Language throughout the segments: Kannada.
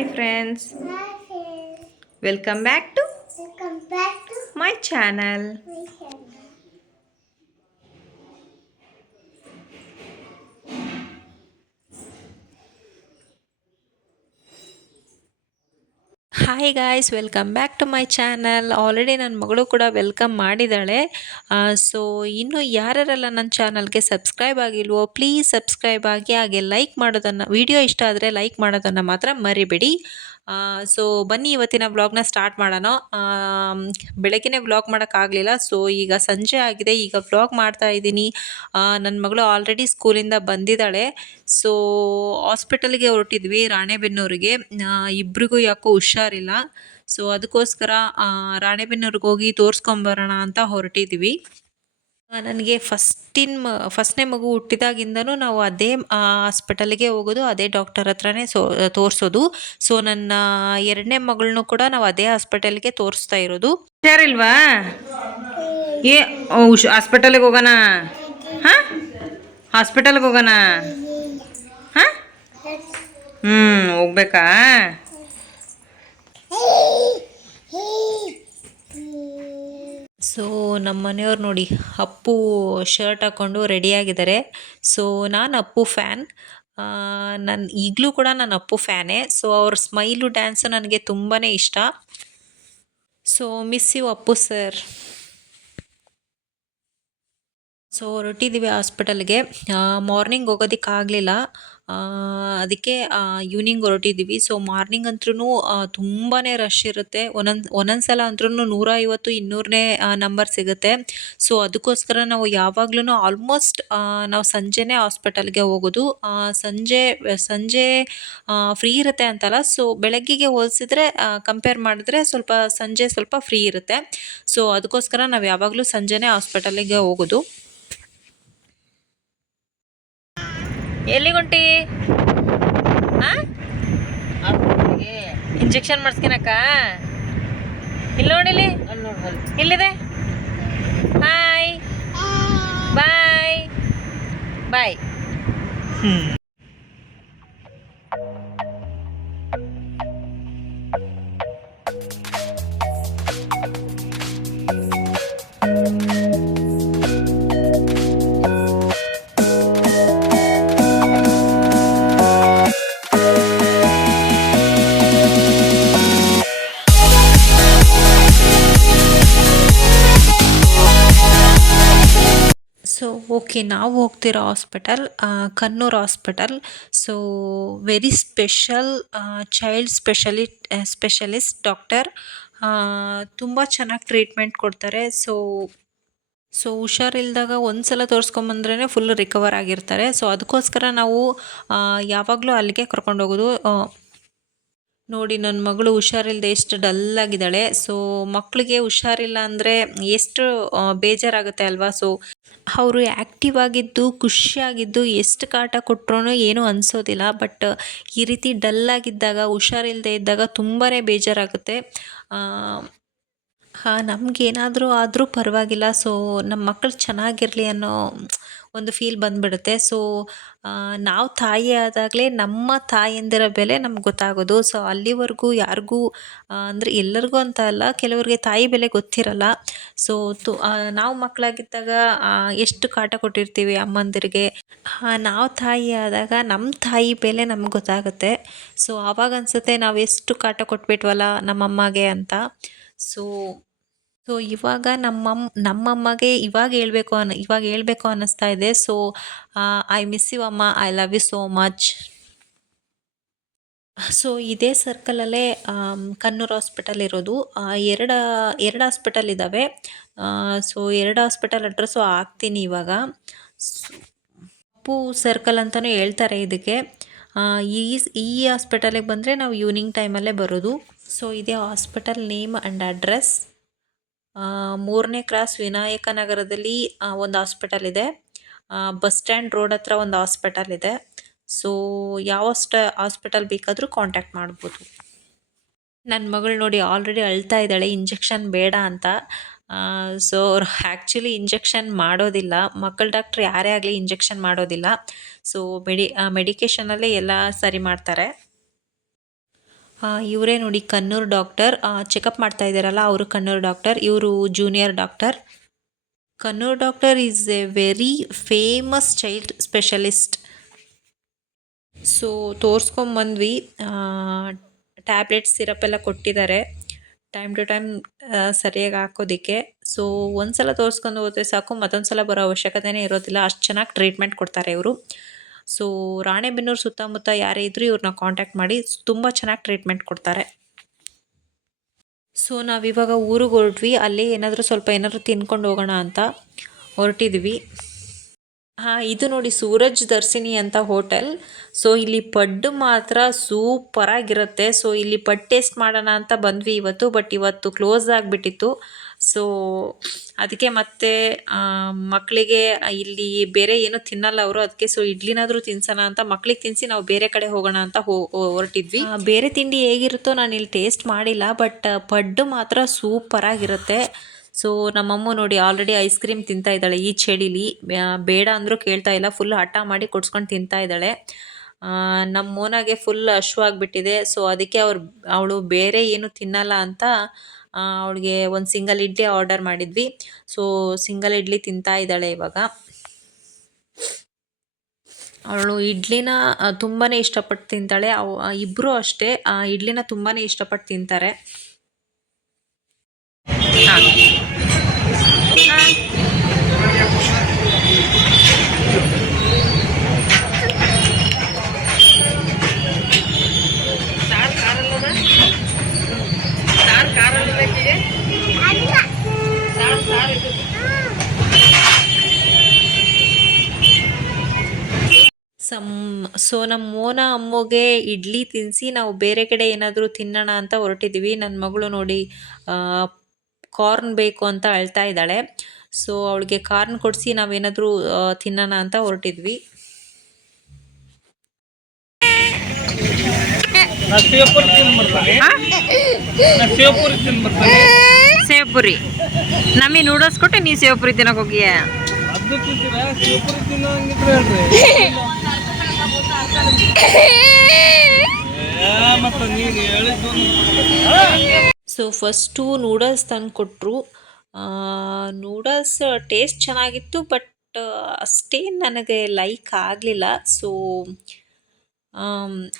Hi friends, Hi friends. welcome back to Welcome back to my channel. my channel. Hi guys, welcome back to my channel. Already ನನ್ನ ಮಗಳು ಕೂಡ ವೆಲ್ಕಮ್ ಮಾಡಿದ್ದಾಳೆ. ಸೊ ಇನ್ನು ಯಾರ್ಯಾರೆಲ್ಲ ನನ್ನ ಚಾನಲ್ಗೆ ಸಬ್ಸ್ಕ್ರೈಬ್ ಆಗಿಲ್ವೋ ಪ್ಲೀಸ್ ಸಬ್ಸ್ಕ್ರೈಬ್ ಆಗಿ, ಹಾಗೆ ಲೈಕ್ ಮಾಡೋದನ್ನು, ವಿಡಿಯೋ ಇಷ್ಟ ಆದರೆ ಲೈಕ್ ಮಾಡೋದನ್ನು ಮಾತ್ರ ಮರಿಬೇಡಿ. ಸೊ ಬನ್ನಿ ಇವತ್ತಿನ ವ್ಲಾಗ್ನ ಸ್ಟಾರ್ಟ್ ಮಾಡೋಣ. ಬೆಳಗ್ಗೆನೇ ವ್ಲಾಗ್ ಮಾಡೋಕ್ಕಾಗಲಿಲ್ಲ, ಸೊ ಈಗ ಸಂಜೆ ಆಗಿದೆ, ಈಗ ವ್ಲಾಗ್ ಮಾಡ್ತಾ ಇದ್ದೀನಿ. ನನ್ನ ಮಗಳು ಆಲ್ರೆಡಿ ಸ್ಕೂಲಿಂದ ಬಂದಿದ್ದಾಳೆ. ಸೊ ಹಾಸ್ಪಿಟಲ್ಗೆ ಹೊರಟಿದ್ವಿ, ರಾಣೆಬೆನ್ನೂರಿಗೆ. ಇಬ್ರಿಗೂ ಯಾಕೋ ಹುಷಾರಿಲ್ಲ, ಸೊ ಅದಕ್ಕೋಸ್ಕರ ರಾಣೆಬೆನ್ನೂರಿಗೆ ಹೋಗಿ ತೋರಿಸ್ಕೊಂಬರೋಣ ಅಂತ ಹೊರಟಿದ್ವಿ. ನನಗೆ ಫಸ್ಟ್ನೇ ಮಗು ಹುಟ್ಟಿದಾಗಿಂದನೂ ನಾವು ಅದೇ ಹಾಸ್ಪಿಟಲ್ಗೆ ಹೋಗೋದು, ಅದೇ ಡಾಕ್ಟರ್ ಹತ್ರನೇ ತೋರಿಸೋದು. ಸೊ ನನ್ನ ಎರಡನೇ ಮಗಳನ್ನೂ ಕೂಡ ನಾವು ಅದೇ ಹಾಸ್ಪಿಟಲ್ಗೆ ತೋರಿಸ್ತಾ ಇರೋದು. ಹುಷಾರಿಲ್ವಾ? ಏ ಹಾಸ್ಪಿಟಲ್ಗೆ ಹೋಗೋಣ? ಹಾಂ, ಹಾಸ್ಪಿಟಲ್ಗೆ ಹೋಗೋಣ? ಹಾಂ, ಹೋಗ್ಬೇಕಾ? ಸೊ ನಮ್ಮ ಮನೆಯವ್ರು ನೋಡಿ, ಅಪ್ಪು ಶರ್ಟ್ ಹಾಕ್ಕೊಂಡು ರೆಡಿಯಾಗಿದ್ದಾರೆ. ಸೊ ನಾನು ಅಪ್ಪು ಫ್ಯಾನ್. ಈಗಲೂ ಕೂಡ ನಾನು ಅಪ್ಪು ಫ್ಯಾನೇ. ಸೊ ಅವ್ರ ಸ್ಮೈಲು ಡ್ಯಾನ್ಸು ನನಗೆ ತುಂಬಾ ಇಷ್ಟ. So miss you Appu sir. So ಹೊರಟಿದ್ದೀವಿ ಹಾಸ್ಪಿಟಲ್ಗೆ. ಮಾರ್ನಿಂಗ್ ಹೋಗೋದಕ್ಕಾಗಲಿಲ್ಲ, ಅದಕ್ಕೆ ಈವ್ನಿಂಗ್ ಹೊರಟಿದ್ದೀವಿ. ಸೊ ಮಾರ್ನಿಂಗ್ ಅಂದ್ರೂ ತುಂಬಾ ರಶ್ ಇರುತ್ತೆ. ಒಂದೊಂದು ಸಲ ಅಂದ್ರೂ 150 200ನೇ ನಂಬರ್ ಸಿಗುತ್ತೆ. ಸೊ ಅದಕ್ಕೋಸ್ಕರ ನಾವು ಯಾವಾಗ್ಲೂ ಆಲ್ಮೋಸ್ಟ್ ನಾವು ಸಂಜೆನೇ ಹಾಸ್ಪಿಟಲ್ಗೆ ಹೋಗೋದು. ಸಂಜೆ ಸಂಜೆ ಫ್ರೀ ಇರುತ್ತೆ ಅಂತಲ್ಲ, ಸೊ ಬೆಳಗ್ಗೆಗೆ ಹೋಲಿಸಿದ್ರೆ ಕಂಪೇರ್ ಮಾಡಿದ್ರೆ ಸಂಜೆ ಸ್ವಲ್ಪ ಫ್ರೀ ಇರುತ್ತೆ. ಸೊ ಅದಕ್ಕೋಸ್ಕರ ನಾವು ಯಾವಾಗಲೂ ಸಂಜೆನೇ ಹಾಸ್ಪಿಟಲಿಗೆ ಹೋಗೋದು. ಎಲ್ಲಿಗುಂಟಿ? ಇಂಜೆಕ್ಷನ್ ಮಾಡಿಸ್ಕೊಳಕ್ಕ? ಇಲ್ಲಿ ನೋಡಿಲಿ, ಇಲ್ಲಿದೆ. Hi, bye bye. So okay, ನಾವು ಹೋಗ್ತಿರೋ hospital Kannur hospital. So very special child specialist doctor. ತುಂಬ ಚೆನ್ನಾಗಿ ಟ್ರೀಟ್ಮೆಂಟ್ ಕೊಡ್ತಾರೆ. ಸೊ ಹುಷಾರಿಲ್ದಾಗ ಒಂದು ಸಲ ತೋರಿಸ್ಕೊಂಬಂದ್ರೇ ಫುಲ್ ರಿಕವರ್ ಆಗಿರ್ತಾರೆ. ಸೊ ಅದಕ್ಕೋಸ್ಕರ ನಾವು ಯಾವಾಗಲೂ ಅಲ್ಲಿಗೆ ಕರ್ಕೊಂಡೋಗೋದು. ನೋಡಿ, ನನ್ನ ಮಗಳು ಹುಷಾರಿಲ್ಲದೆ ಎಷ್ಟು ಡಲ್ಲಾಗಿದ್ದಾಳೆ. ಸೊ ಮಕ್ಕಳಿಗೆ ಹುಷಾರಿಲ್ಲ ಅಂದರೆ ಎಷ್ಟು ಬೇಜಾರಾಗುತ್ತೆ ಅಲ್ವಾ? ಸೊ ಅವರು ಆ್ಯಕ್ಟಿವ್ ಆಗಿದ್ದು, ಖುಷಿಯಾಗಿದ್ದು, ಎಷ್ಟು ಕಾಟ ಕೊಟ್ಟರು ಏನೂ ಅನಿಸೋದಿಲ್ಲ. ಬಟ್ ಈ ರೀತಿ ಡಲ್ಲಾಗಿದ್ದಾಗ, ಹುಷಾರಿಲ್ಲದೆ ಇದ್ದಾಗ ತುಂಬಾ ಬೇಜಾರಾಗುತ್ತೆ. ನಮಗೇನಾದರೂ ಆದರೂ ಪರವಾಗಿಲ್ಲ, ಸೊ ನಮ್ಮ ಮಕ್ಕಳು ಚೆನ್ನಾಗಿರಲಿ ಅನ್ನೋ ಒಂದು ಫೀಲ್ ಬಂದುಬಿಡುತ್ತೆ. ಸೊ ನಾವು ತಾಯಿ ಆದಾಗಲೇ ನಮ್ಮ ತಾಯಂದಿರ ಬೆಲೆ ನಮ್ಗೆ ಗೊತ್ತಾಗೋದು. ಸೊ ಅಲ್ಲಿವರೆಗೂ ಯಾರಿಗೂ ಅಂದರೆ ಎಲ್ಲರಿಗೂ ಅಂತ ಅಲ್ಲ, ಕೆಲವರಿಗೆ ತಾಯಿ ಬೆಲೆ ಗೊತ್ತಿರಲ್ಲ. ಸೊ ನಾವು ಮಕ್ಕಳಾಗಿದ್ದಾಗ ಎಷ್ಟು ಕಾಟ ಕೊಟ್ಟಿರ್ತೀವಿ ಅಮ್ಮಂದಿರಿಗೆ. ನಾವು ತಾಯಿ ಆದಾಗ ನಮ್ಮ ತಾಯಿ ಬೆಲೆ ನಮ್ಗೆ ಗೊತ್ತಾಗುತ್ತೆ. ಸೊ ಆವಾಗ ಅನಿಸುತ್ತೆ ನಾವು ಎಷ್ಟು ಕಾಟ ಕೊಟ್ಬಿಟ್ವಲ್ಲ ನಮ್ಮಮ್ಮಗೆ ಅಂತ. ಸೊ ಸೊ ಇವಾಗ ನಮ್ಮಮ್ಮಗೆ ಇವಾಗ ಹೇಳ್ಬೇಕು ಅನ್ನಿಸ್ತಾ ಇದೆ. ಸೊ ಐ ಮಿಸ್ ಯು ಅಮ್ಮ, I love you so much. So ಇದೇ ಸರ್ಕಲಲ್ಲೇ ಕಣ್ಣೂರ್ ಹಾಸ್ಪಿಟಲ್ ಇರೋದು. ಎರಡು ಹಾಸ್ಪಿಟಲ್ ಇದ್ದಾವೆ. ಸೊ ಎರಡು ಹಾಸ್ಪಿಟಲ್ ಅಡ್ರೆಸ್ಸು ಹಾಕ್ತೀನಿ ಇವಾಗ. ಅಪ್ಪು ಸರ್ಕಲ್ ಅಂತಲೂ ಹೇಳ್ತಾರೆ ಇದಕ್ಕೆ. ಈ ಹಾಸ್ಪಿಟಲಿಗೆ ಬಂದರೆ ನಾವು ಈವ್ನಿಂಗ್ ಟೈಮಲ್ಲೇ ಬರೋದು. ಸೊ ಇದೇ ಹಾಸ್ಪಿಟಲ್ ನೇಮ್ ಆ್ಯಂಡ್ ಅಡ್ರೆಸ್. 3ನೇ ಕ್ರಾಸ್ ವಿನಾಯಕ ನಗರದಲ್ಲಿ ಒಂದು ಹಾಸ್ಪಿಟಲ್ ಇದೆ. ಬಸ್ ಸ್ಟ್ಯಾಂಡ್ ರೋಡ್ ಹತ್ರ ಒಂದು ಹಾಸ್ಪಿಟಲ್ ಇದೆ. ಸೊ ಯಾವ ಹಾಸ್ಪಿಟಲ್ ಬೇಕಾದರೂ ಕಾಂಟ್ಯಾಕ್ಟ್ ಮಾಡ್ಬೋದು. ನನ್ನ ಮಗಳು ನೋಡಿ ಆಲ್ರೆಡಿ ಅಳ್ತಾ ಇದ್ದಾಳೆ, ಇಂಜೆಕ್ಷನ್ ಬೇಡ ಅಂತ. ಸೊ ಅವ್ರು ಆ್ಯಕ್ಚುಲಿ ಇಂಜೆಕ್ಷನ್ ಮಾಡೋದಿಲ್ಲ, ಮಕ್ಕಳ ಡಾಕ್ಟ್ರ್ ಯಾರೇ ಆಗಲಿ ಇಂಜೆಕ್ಷನ್ ಮಾಡೋದಿಲ್ಲ. ಸೊ ಮೆಡಿಕೇಷನಲ್ಲೇ ಎಲ್ಲ ಸರಿ ಮಾಡ್ತಾರೆ. ಇವರೇ ನೋಡಿ ಕಣ್ಣೂರು ಡಾಕ್ಟರ್, ಚೆಕಪ್ ಮಾಡ್ತಾ ಇದ್ದಾರಲ್ಲ ಅವರು ಕಣ್ಣೂರು ಡಾಕ್ಟರ್, ಇವರು junior doctor. Kannur doctor is a very famous child specialist. So ತೋರಿಸ್ಕೊಂಬಂದ್ವಿ, ಟ್ಯಾಬ್ಲೆಟ್ಸ್ ಸಿರಪ್ ಎಲ್ಲ ಕೊಟ್ಟಿದ್ದಾರೆ ಟೈಮ್ ಟು ಟೈಮ್ ಸರಿಯಾಗಿ ಹಾಕೋದಕ್ಕೆ. ಸೊ ಒಂದ್ಸಲ ತೋರಿಸ್ಕೊಂಡು ಹೋದರೆ ಸಾಕು, ಮತ್ತೊಂದು ಸಲ ಬರೋ ಅವಶ್ಯಕತೆನೇ ಇರೋದಿಲ್ಲ, ಅಷ್ಟು ಚೆನ್ನಾಗಿ ಟ್ರೀಟ್ಮೆಂಟ್ ಕೊಡ್ತಾರೆ ಇವರು. ಸೊ ರಾಣೆಬೆನ್ನೂರು ಸುತ್ತಮುತ್ತ ಯಾರೇ ಇದ್ರೂ ಇವ್ರನ್ನ ಕಾಂಟ್ಯಾಕ್ಟ್ ಮಾಡಿ, ತುಂಬ ಚೆನ್ನಾಗಿ ಟ್ರೀಟ್ಮೆಂಟ್ ಕೊಡ್ತಾರೆ. ಸೊ ನಾವಿವಾಗ ಊರಿಗೆ ಹೊರಟ್ವಿ, ಅಲ್ಲಿ ಏನಾದರೂ ತಿನ್ಕೊಂಡು ಹೋಗೋಣ ಅಂತ ಹೊರಟಿದ್ವಿ. ಇದು ನೋಡಿ ಸೂರಜ್ ದರ್ಶಿನಿ ಅಂತ ಹೋಟೆಲ್. ಸೊ ಇಲ್ಲಿ ಪಡ್ಡು ಮಾತ್ರ ಸೂಪರಾಗಿರುತ್ತೆ. ಸೊ ಇಲ್ಲಿ ಪಡ್ ಟೇಸ್ಟ್ ಮಾಡೋಣ ಅಂತ ಬಂದ್ವಿ ಇವತ್ತು, ಬಟ್ ಇವತ್ತು ಕ್ಲೋಸ್ ಆಗಿಬಿಟ್ಟಿತ್ತು. ಸೊ ಅದಕ್ಕೆ ಮತ್ತೆ ಮಕ್ಕಳಿಗೆ ಇಲ್ಲಿ ಬೇರೆ ಏನೂ ತಿನ್ನಲ್ಲ ಅವರು, ಅದಕ್ಕೆ ಸೊ ಇಡ್ಲಿನಾದರೂ ತಿನ್ಸೋಣ ಅಂತ ಮಕ್ಳಿಗೆ ತಿನ್ನಿಸಿ ನಾವು ಬೇರೆ ಕಡೆ ಹೋಗೋಣ ಅಂತ ಹೊರಟಿದ್ವಿ. ಬೇರೆ ತಿಂಡಿ ಹೇಗಿರುತ್ತೋ ನಾನು ಇಲ್ಲಿ ಟೇಸ್ಟ್ ಮಾಡಿಲ್ಲ, ಬಟ್ ಪಡ್ಡು ಮಾತ್ರ ಸೂಪರಾಗಿರುತ್ತೆ. ಸೊ ನಮ್ಮಮ್ಮ ನೋಡಿ ಆಲ್ರೆಡಿ ಐಸ್ ಕ್ರೀಮ್ ತಿಂತಾ ಇದ್ದಾಳೆ ಈ ಚಳಿಲಿ, ಬೇಡ ಅಂದರೂ ಕೇಳ್ತಾ ಇಲ್ಲ, ಫುಲ್ ಹಠ ಮಾಡಿ ಕೊಡ್ಸ್ಕೊಂಡು ತಿಂತಾ ಇದ್ದಾಳೆ. ನಮ್ಮ ಮೋನಾಗೆ ಫುಲ್ ಹಶ್ವಾಗಿಬಿಟ್ಟಿದೆ. ಸೊ ಅದಕ್ಕೆ ಅವಳು ಬೇರೆ ಏನು ತಿನ್ನಲ್ಲ ಅಂತ ಅವಳಿಗೆ ಒಂದು ಸಿಂಗಲ್ ಇಡ್ಲಿ ಆರ್ಡರ್ ಮಾಡಿದ್ವಿ. ಸೊ ಸಿಂಗಲ್ ಇಡ್ಲಿ ತಿಂತಾ ಇದ್ದಾಳೆ ಇವಾಗ. ಅವಳು ಇಡ್ಲಿನ ತುಂಬಾ ಇಷ್ಟಪಟ್ಟು ತಿಂತಾಳೆ. ಇಬ್ಬರು ಅಷ್ಟೇ ಇಡ್ಲಿನ ತುಂಬಾ ಇಷ್ಟಪಟ್ಟು ತಿಂತಾರೆ. ಸೊ ನಮ್ಮ ಮೋನ ಅಮ್ಮಗೆ ಇಡ್ಲಿ ತಿನ್ನಿಸಿ ನಾವು ಬೇರೆ ಕಡೆ ಏನಾದರೂ ತಿನ್ನೋಣ ಅಂತ ಹೊರಟಿದ್ದೀವಿ. ನನ್ನ ಮಗಳು ನೋಡಿ ಕಾರ್ನ್ ಬೇಕು ಅಂತ ಅಳ್ತಾ ಇದ್ದಾಳೆ. ಸೊ ಅವಳಿಗೆ ಕಾರ್ನ್ ಕೊಡಿಸಿ ನಾವೇನಾದರೂ ತಿನ್ನೋಣ ಅಂತ ಹೊರಟಿದ್ವಿ. ಸೇವ್ಪುರಿ ನಮಗೆ ನೂಡಲ್ಸ್ ಕೊಟ್ಟೆ, ನೀವು ಸೇವ್ಪುರಿ ತಿನ್ನಕ್ಕೆ ಹೋಗಿಯ? ಸೊ ಫಸ್ಟು ನೂಡಲ್ಸ್ ತಂದು ಕೊಟ್ಟರು. ನೂಡಲ್ಸ್ ಟೇಸ್ಟ್ ಚೆನ್ನಾಗಿತ್ತು, ಬಟ್ ಅಷ್ಟೇನು ನನಗೆ ಲೈಕ್ ಆಗಲಿಲ್ಲ. ಸೊ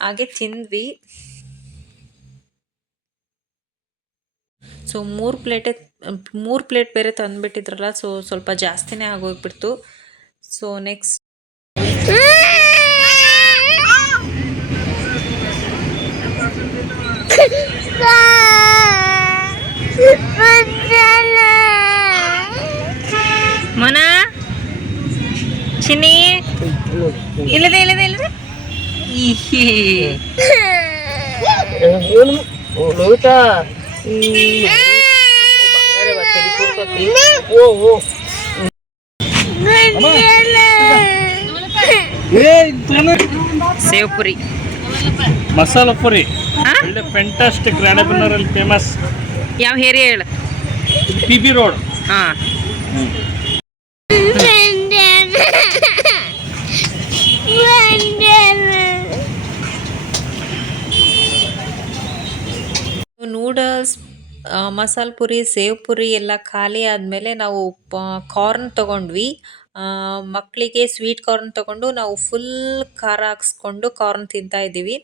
ಹಾಗೆ ತಿಂದ್ವಿ. ಸೊ 3 ಪ್ಲೇಟ್ ಬೇರೆ ತಂದುಬಿಟ್ಟಿದ್ರಲ್ಲ, ಸೊ ಸ್ವಲ್ಪ ಜಾಸ್ತಿನೇ ಆಗೋಗ್ಬಿಡ್ತು. ಸೊ ನೆಕ್ಸ್ಟ್ ಮನ ಚಿನ್ನಿ ಇಲ್ಲದೆ ಸೇವ್ ಪುರಿ, ಮಸಾಲ ಪುರಿ ಒಳ್ಳೆ ಫ್ಯಾಂಟಾಸ್ಟಿಕ್. ರಾಣೆಬೆನ್ನೂರಲ್ಲಿ ಫೇಮಸ್. ಯಾವ ಏರಿಯಾ ಹೇಳು? PB road. ಹಾಂ, ನೂಡಲ್ಸ್, ಮಸಾಲ ಪುರಿ, ಸೇವ್ ಪುರಿ ಎಲ್ಲ ಖಾಲಿ ಆದಮೇಲೆ ನಾವು ಕಾರ್ನ್ ತೊಗೊಂಡ್ವಿ. ಮಕ್ಕಳಿಗೆ ಸ್ವೀಟ್ ಕಾರ್ನ್ ತೊಗೊಂಡು ನಾವು ಫುಲ್ ಖಾರ ಹಾಕ್ಸ್ಕೊಂಡು ಕಾರ್ನ್ ತಿಂತಾ ಇದ್ದೀವಿ.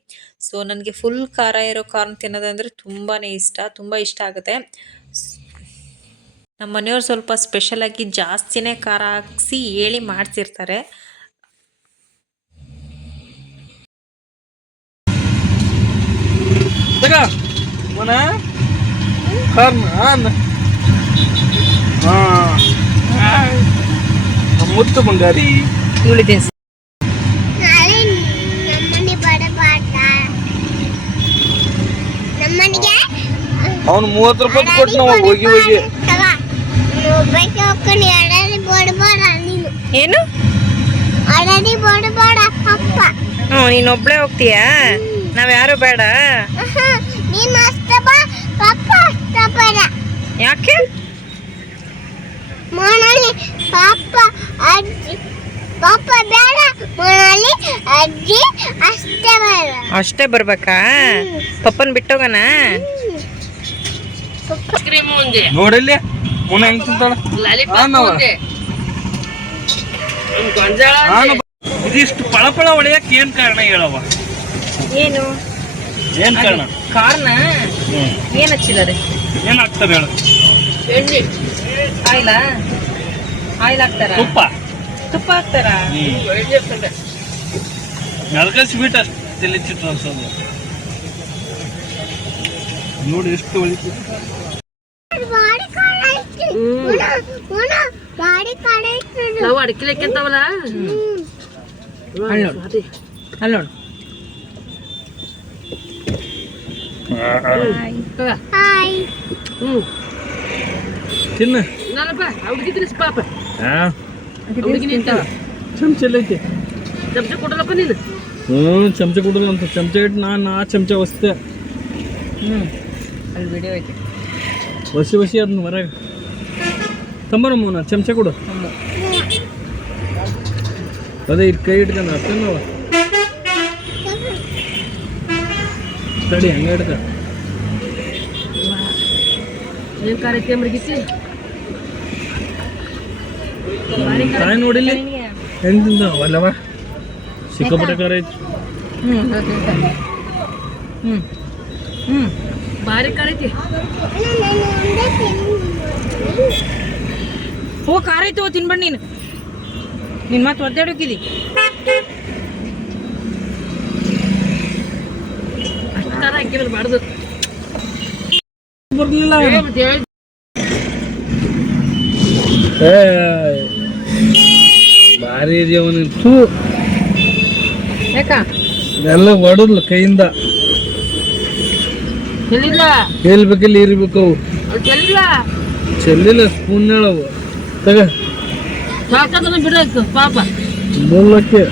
ಸೊ ನನಗೆ ಫುಲ್ ಖಾರ ಇರೋ ಕಾರ್ನ್ ತಿನ್ನೋದಂದರೆ ತುಂಬಾ ಇಷ್ಟ ಆಗುತ್ತೆ. ನಮ್ಮ ಮನೆಯವ್ರು ಸ್ವಲ್ಪ ಸ್ಪೆಷಲಾಗಿ ಜಾಸ್ತಿನೇ ಖಾರ ಹಾಕ್ಸಿ ಹೇಳಿ ಮಾಡ್ತಿರ್ತಾರೆ. ಮುತ್ತು ಬಂಗಾರಿ ಅವನು 30 ರೂಪಾಯಿ ಕೊಟ್ಟು ನಾವು ಹೋಗಿ ಏನು ನೀನೊಬ್ಳೆ ಹೋಗ್ತೀಯಾ? ನಾವ್ಯಾರು ಬೇಡ? ಯಾಕೆ? ಪಾಪ ಬೇಡ ಮನೆಯಲ್ಲಿ ಅಜ್ಜಿ ಅಷ್ಟೇ ಬೇಡ. ಅಷ್ಟೇ ಬರ್ಬೇಕಾ? ಪಪ್ಪನ್ ಬಿಟ್ಟೋಗಣ. ನೋಡಿಲ್ಲಿ ಮುನ್ನ ಹೆಂಗ್ ತಿಂತಾಳ ಇದಿಷ್ಟು ಪಳಪಳ ಹೊಡೆಯಕ್ ಏನ್ ಕಾರಣ ಹೇಳವ? ಏನು ಏನ್ ಕಾರಣ? ಕಾರ್ನ ಏನ್ ಹಚ್ಚಿದ್ದಾರೆ? ಏನ್ ಹಾಕ್ತಾರೆ ಹೇಳು? ಆಯಿಲ್ ಹಾಕ್ತಾರ? ತುಪ್ಪ ಹಾಕ್ತಾರ? ಅದಕ್ಕೆ ಸ್ವೀಟ್ ಅಷ್ಟು ತಲೆ ಚಿಟ್ಟು ಅನ್ಸೋದು. ನೋಡಿ ಎಷ್ಟು ಹೊಳಿತು. Body ಕಾಣೈತಿ body ಕಾಣೈತಿ. ನಾವು ಅಡಕಿಲೆಕ್ಕಂತಾವಲ್ಲ ಅಲ್ಲಿ ನೋಡು. ಹಾಯ್ ತಿನ್ನ ನಾನಪ್ಪ ಹುಡುಗಿದ್ರಿ ಪಾಪ ಚಮಚ ಐತಿ. ಚಮಚ ಕೊಡಲಪ್ಪ ನೀನು. ಚಮಚ ಕೊಡಲ್ಲ ಅಂತ. ಚಮಚ ಇಟ್ಟು ನಾನು ಆ ಚಮಚ ಹೊಸ್ತೆ. ಅಲ್ಲಿ ವಿಡಿಯೋ ಐತಿ. ಹೊಸಿ ಅದನ್ನ ಹೊರಗೆ ತಂಬರಮ್ಮ ಚಮಚ ಕೊಡು. ಅದೇ ಇದು ಕೈ ಇಟ್ಕೊಂಡು ಅಷ್ಟೇನವ ತಡಿ ಹಂಗೆ ಹಿಡ್ಕ. ಏನ್ ಖಾರ ಐತಿ ಮೃಗಿಸಿ ತಾಯಿ ನೋಡಿಲ್ಲ ಹೆಂಗ್ ತಿಂದವಲ್ಲವ. ಸಿಕ್ಕಾಪಟ್ಟೆ ಖಾರ ಐತಿ. ಭಾರಿ ಖಾರ ಐತಿ. ಓ ಖಾರ ಐತಿ. ಓ ತಿನ್ಬೇಡ ನೀನು. ನಿನ್ ಮತ್ತೆ ಒದ್ದಾಡೋಕಿದಿ. ಅಷ್ಟು ಖಾರ ಹಾಕಿದ್ರೆ ಬಾಡ್ದು ಬರ್ಲಿಲ್ಲ. ಭಾರಿ ಇದೆಯವನು. ಯಾಕ ಎಲ್ಲ ಹೊಡದ್ಲು ಕೈಯಿಂದ. ಚೆಲ್ಲಿಲ್ಲ ಹೇಳ್ಬೇಕಿಲ್ಲ ಇರ್ಬೇಕು ಅವು. ಚೆಲ್ಲಿಲ್ಲ ಚೆಲ್ಲಿಲ್ಲ ಸ್ಪೂನ್ ಹೇಳವು ತಗ ಸಾಕಾದ್ರೆ ಬಿಡಾಯ್ತು ಪಾಪ. ಮೂಲಕ್ಕೆ